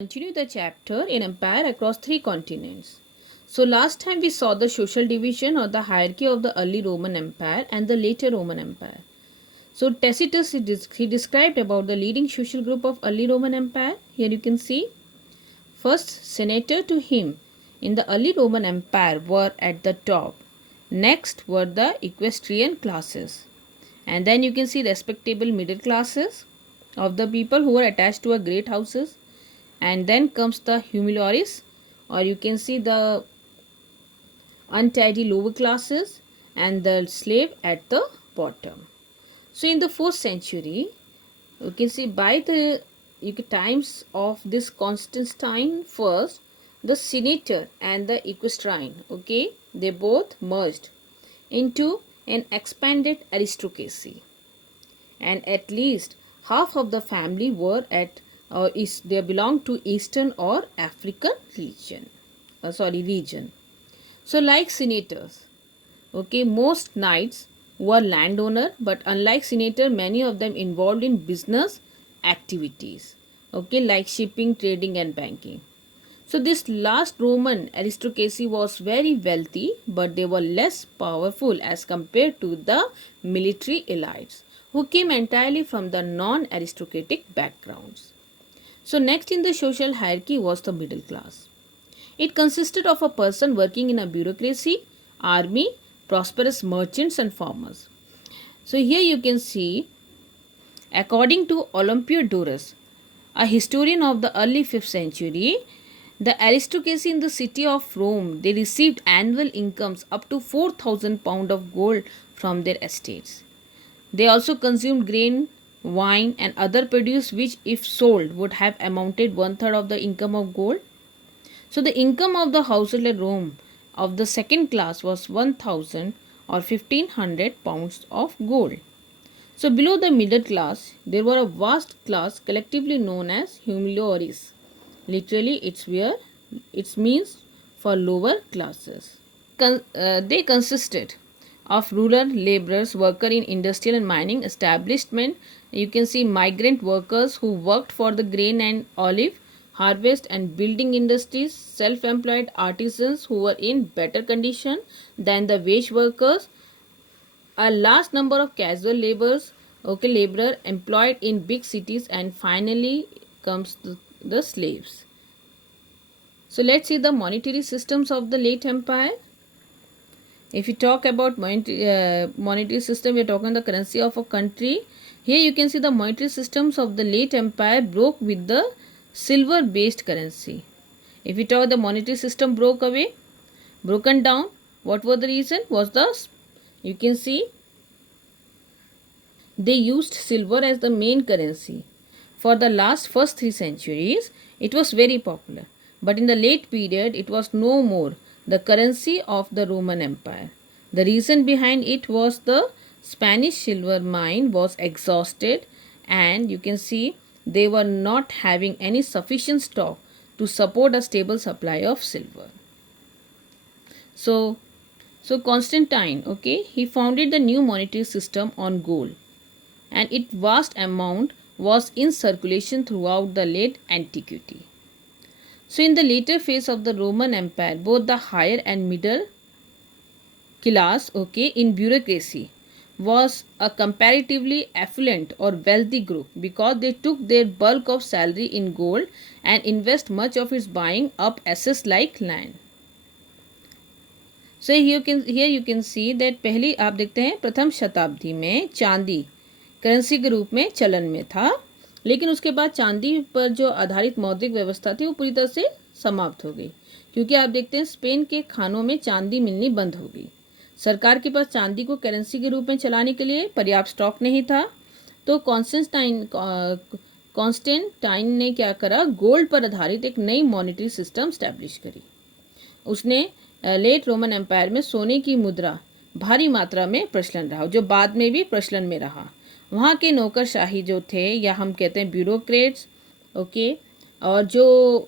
Continue the chapter in empire across three continents. So last time we saw the social division or the hierarchy of the early Roman Empire and the later Roman Empire. So Tacitus he described about the leading social group of early Roman Empire. Here you can see first senator to him in the early Roman Empire were at the top. Next were the equestrian classes, and then you can see respectable middle classes of the people who were attached to a great houses, and then comes the humiliores, or you can see the untidy lower classes, and the slave at the bottom. So in the 4th century, you can see by the times of this Constantine first, the senator and the equestrian, okay, they both merged into an expanded aristocracy, and at least half of the family were at they belong to Eastern or African region. Region. So like senators, okay, most knights were landowner, but unlike senator, many of them involved in business activities, okay, like shipping, trading, and banking. So this last Roman aristocracy was very wealthy, but they were less powerful as compared to the military elites, who came entirely from the non-aristocratic backgrounds. So next in the social hierarchy was the middle class. It consisted of a person working in a bureaucracy, army, prosperous merchants and farmers. So here you can see, according to Olympiodorus, a historian of the early 5th century, the aristocracy in the city of Rome, they received annual incomes up to 4,000 pounds of gold from their estates. They also consumed grain, wine and other produce which if sold would have amounted 1/3 of the income of gold. So the income of the household at Rome of the second class was 1,000 or 1,500 pounds of gold. So below the middle class there were a vast class collectively known as humiliores. Literally it means for lower classes. They consisted of rural laborers, workers in industrial and mining establishment. You can see migrant workers who worked for the grain and olive harvest and building industries, self-employed artisans who were in better condition than the wage workers, a large number of casual laborers, okay, laborer employed in big cities, and finally comes the slaves. So let's see the monetary systems of the late empire. If you talk about monetary system, we are talking the currency of a country. Here you can see the monetary systems of the late empire broke with the silver based currency. If you talk the monetary system broken down, what was the reason? You can see they used silver as the main currency. For the first 3 centuries, it was very popular. But in the late period, it was no more the currency of the Roman Empire. The reason behind it was the Spanish silver mine was exhausted, and you can see they were not having any sufficient stock to support a stable supply of silver. So Constantine, okay, he founded the new monetary system on gold, and its vast amount was in circulation throughout the late antiquity. So in the later phase of the Roman Empire, both the higher and middle class, okay, in bureaucracy was a comparatively affluent or wealthy group because they took their bulk of salary in gold and invest much of its buying up assets like land. So here you can see that पहली आप देखते हैं प्रथम शताब्दी में चांदी currency के रूप में चलन में था, लेकिन उसके बाद चांदी पर जो आधारित मौद्रिक व्यवस्था थी वो पूरी तरह से समाप्त हो गई, क्योंकि आप देखते हैं स्पेन के खानों में चांदी मिलनी बंद हो गई। सरकार के पास चांदी को करेंसी के रूप में चलाने के लिए पर्याप्त स्टॉक नहीं था, तो कॉन्स्टेंटाइन ने क्या करा, गोल्ड पर आधारित एक नई मॉनेटरी सिस्टम स्टैब्लिश करी। उसने लेट रोमन एम्पायर में सोने की मुद्रा भारी मात्रा में प्रचलन रहा, जो बाद में भी प्रचलन में रहा। वहाँ के नौकरशाही जो थे, या हम कहते हैं ब्यूरोक्रेट्स, ओके, और जो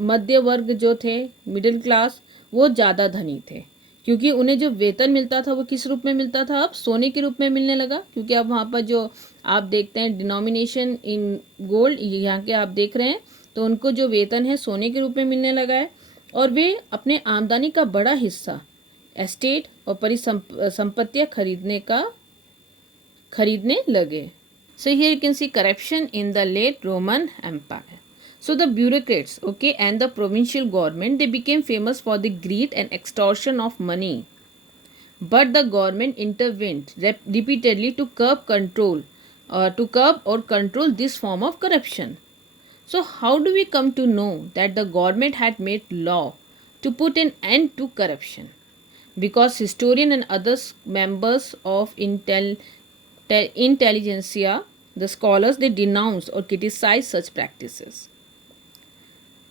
मध्य वर्ग जो थे, मिडिल क्लास, वो ज़्यादा धनी थे, क्योंकि उन्हें जो वेतन मिलता था वो किस रूप में मिलता था, अब सोने के रूप में मिलने लगा, क्योंकि अब वहाँ पर जो आप देखते हैं डिनोमिनेशन इन गोल्ड, यहाँ के आप देख रहे हैं तो उनको जो वेतन है सोने के रूप में मिलने लगा है और वे अपने आमदनी का बड़ा हिस्सा एस्टेट और परिसंपत्तियां खरीदने लगे. So here you can see corruption in the late Roman Empire. So the bureaucrats, okay, and the provincial government, they became famous for the greed and extortion of money. But the government intervened repeatedly to curb or control this form of corruption. So how do we come to know that the government had made law to put an end to corruption? Because historian and other members of intelligentsia, the scholars, they denounce or criticize such practices.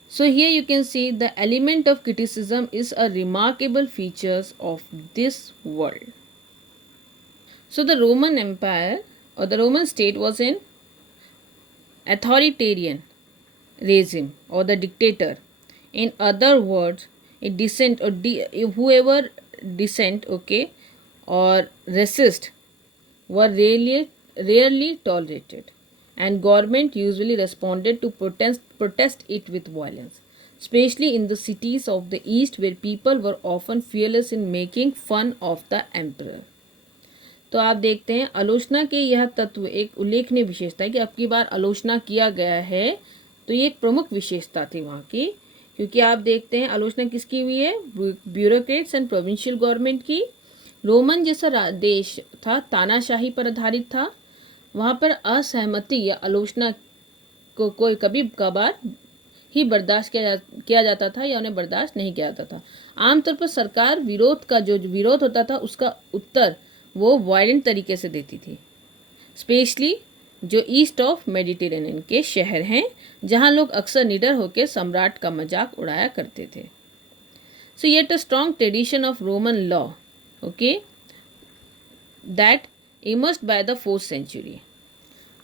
So here you can see the element of criticism is a remarkable features of this world. So the Roman Empire or the Roman state was an authoritarian regime or the dictator. In other words, a dissent or whoever dissent, okay, or resist were rarely tolerated, and government usually responded to protest it with violence, especially in the cities of the east where people were often fearless in making fun of the emperor. तो आप देखते हैं आलोचना के यह तत्व एक उल्लेखनीय विशेषता है कि अब की बार आलोचना किया गया है, तो ये एक प्रमुख विशेषता थी वहाँ की, क्योंकि आप देखते हैं आलोचना किसकी हुई है, ब्यूरोक्रेट्स एंड प्रोविंशियल गवर्नमेंट की. रोमन जैसा देश था तानाशाही पर आधारित था, वहाँ पर असहमति या आलोचना को कोई कभी कभार ही बर्दाश्त किया जाता था या उन्हें बर्दाश्त नहीं किया जाता था. आमतौर पर सरकार विरोध का जो विरोध होता था उसका उत्तर वो वायलेंट तरीके से देती थी, स्पेशली जो ईस्ट ऑफ मेडिटेरेनियन के शहर हैं जहाँ लोग अक्सर निडर होकर सम्राट का मजाक उड़ाया करते थे. सो yet a strong tradition of Roman law, okay, that emerged by the 4th century,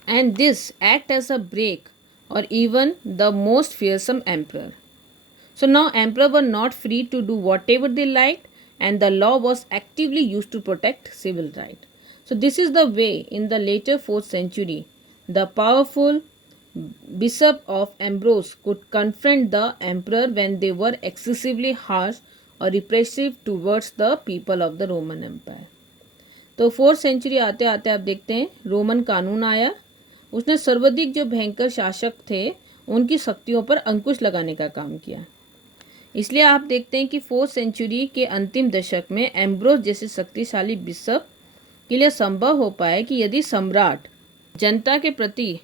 and this act as a break or even the most fearsome emperor. So now emperor were not free to do whatever they liked, and the law was actively used to protect civil right. So this is the way in the later 4th century the powerful bishop of Ambrose could confront the emperor when they were excessively harsh और repressive towards the people of the Roman Empire. तो 4th century आते आते आप देखते हैं Roman कानून आया, उसने सर्वाधिक जो भयंकर शासक थे उनकी शक्तियों पर अंकुश लगाने का काम किया. इसलिए आप देखते हैं कि 4th सेंचुरी के अंतिम दशक में एम्ब्रोस जैसे शक्तिशाली बिशप के लिए संभव हो पाए कि यदि सम्राट जनता के प्रति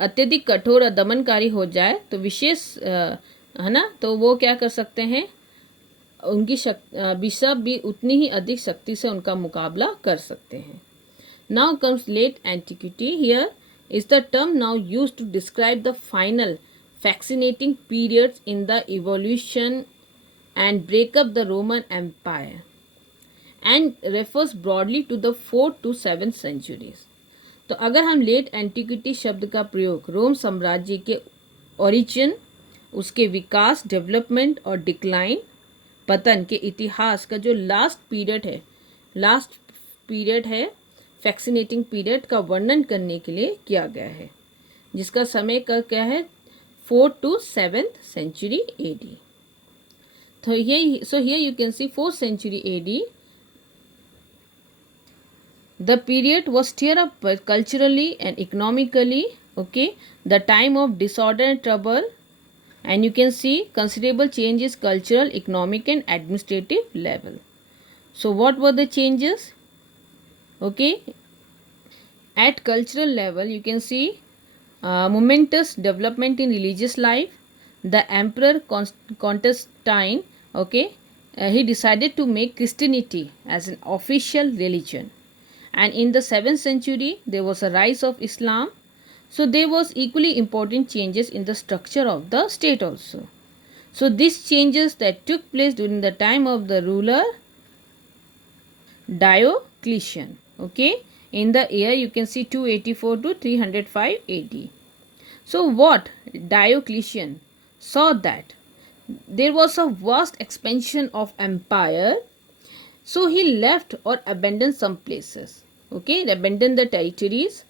अत्यधिक कठोर और दमनकारी हो जाए तो विशेष है ना, तो वो क्या कर सकते हैं, उनकी बिशप भी उतनी ही अधिक शक्ति से उनका मुकाबला कर सकते हैं. Now comes late antiquity. Here is the term now used to describe the final fascinating periods in the evolution and breakup the Roman Empire and refers broadly to the 4th to 7th centuries. तो अगर हम late antiquity शब्द का प्रयोग रोम साम्राज्य के origin, उसके विकास, development और डिक्लाइन, पतन के इतिहास का जो लास्ट पीरियड है फैक्सिनेटिंग पीरियड का वर्णन करने के लिए किया गया है, जिसका समय का क्या है 4th to 7th century AD. So here you can see 4th century AD. The period was stirred up culturally and economically, okay, the time of disorder and trouble, and you can see considerable changes cultural, economic and administrative level. So what were the changes? Okay, at cultural level you can see momentous development in religious life. The emperor Constantine, okay, he decided to make Christianity as an official religion, and in the 7th century there was a rise of Islam. So there was equally important changes in the structure of the state also. So these changes that took place during the time of the ruler Diocletian, okay, in the year you can see 284 to 305 AD. So what Diocletian saw that there was a vast expansion of empire, so he left or abandoned some places, okay, abandoned the territories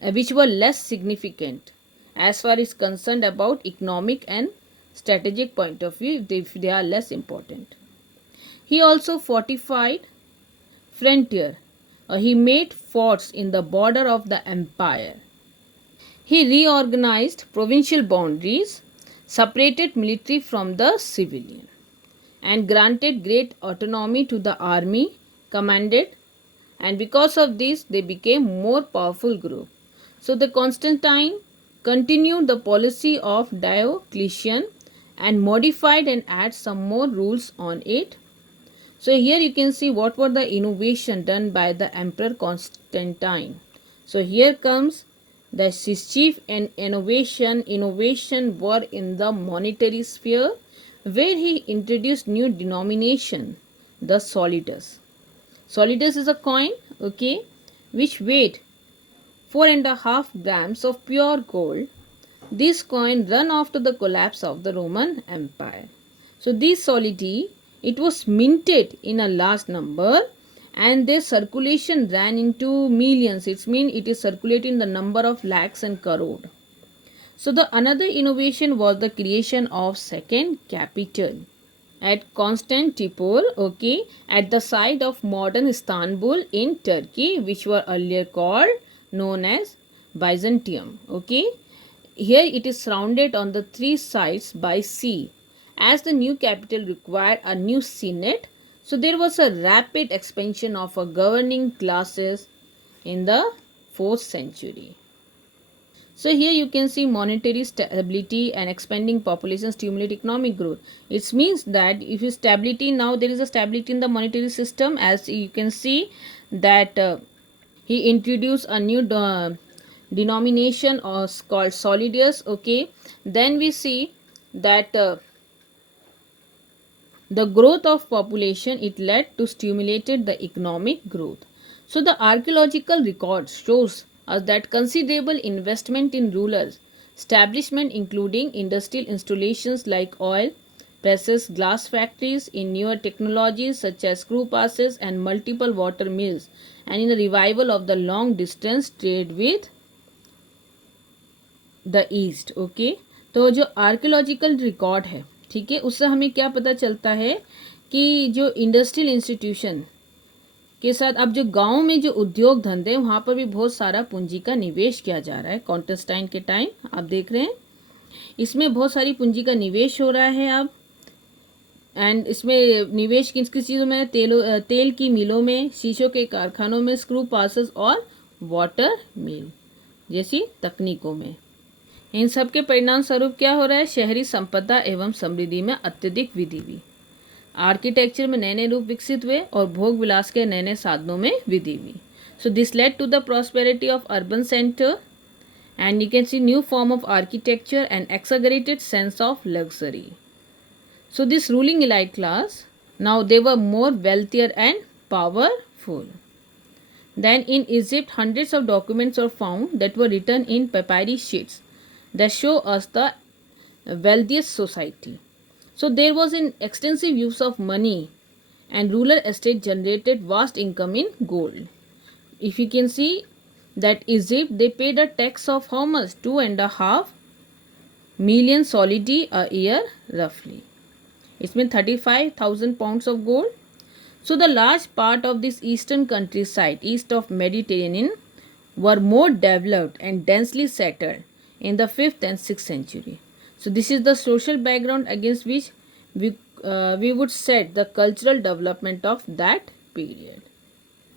which were less significant, as far as concerned about economic and strategic point of view, if they are less important. He also fortified frontier. He made forts in the border of the empire. He reorganized provincial boundaries, separated military from the civilian, and granted great autonomy to the army commanded, and because of this they became more powerful group. So the Constantine continued the policy of Diocletian and modified and add some more rules on it. So here you can see what were the innovation done by the Emperor Constantine. So here comes the chief and innovation were in the monetary sphere, where he introduced new denomination, the solidus. Solidus is a coin, okay, which weighed 4.5 grams of pure gold. This coin run after the collapse of the Roman Empire. So this solidi, it was minted in a large number and their circulation ran into millions. It means it is circulating the number of lakhs and crore. So the another innovation was the creation of second capital at Constantinople, okay, at the site of modern Istanbul in Turkey, which were earlier called known as Byzantium, okay. Here it is surrounded on the three sides by sea. As the new capital required a new senate, so there was a rapid expansion of a governing classes in the 4th century. So here you can see monetary stability and expanding population stimulate economic growth. It means that if you stability, now there is a stability in the monetary system, as you can see that he introduced a new denomination called solidus, okay. Then we see that the growth of population, it led to stimulated the economic growth. So the archaeological record shows us that considerable investment in rural establishment, including industrial installations like oil presses, glass factories, in newer technologies such as screw passes and multiple water mills, and in the revival of the long distance trade with the east, okay. तो जो archaeological record है, ठीक है, उससे हमें क्या पता चलता है कि जो इंडस्ट्रियल इंस्टीट्यूशन के साथ अब जो गांव में जो उद्योग धंधे, वहाँ पर भी बहुत सारा पूंजी का निवेश किया जा रहा है. कॉन्टेस्टाइन के टाइम आप देख रहे हैं, इसमें बहुत सारी पूंजी का निवेश हो रहा है अब. एंड इसमें निवेश किस किस चीज़ों में, तेल की मिलों में, शीशों के कारखानों में, स्क्रू पासेस और वाटर मिल जैसी तकनीकों में. इन सब के परिणाम स्वरूप क्या हो रहा है, शहरी संपदा एवं समृद्धि में अत्यधिक वृद्धि हुई, आर्किटेक्चर में नए नए रूप विकसित हुए और भोग विलास के नए नए साधनों में वृद्धि हुई. So this led to the prosperity of urban centre and you can see new form of architecture and exaggerated sense of luxury. So this ruling elite class, now they were more wealthier and powerful. Then in Egypt, hundreds of documents were found that were written in papyri sheets that show us the wealthiest society. So there was an extensive use of money and rural estate generated vast income in gold. If you can see that Egypt, they paid a tax of how much? 2.5 million solidi a year roughly. इसमें 35,000 pounds of gold. So the large part of this eastern countryside, east of Mediterranean, were more developed and densely settled in the 5th and 6th century. So this is the social background against which we would set the cultural development of that period.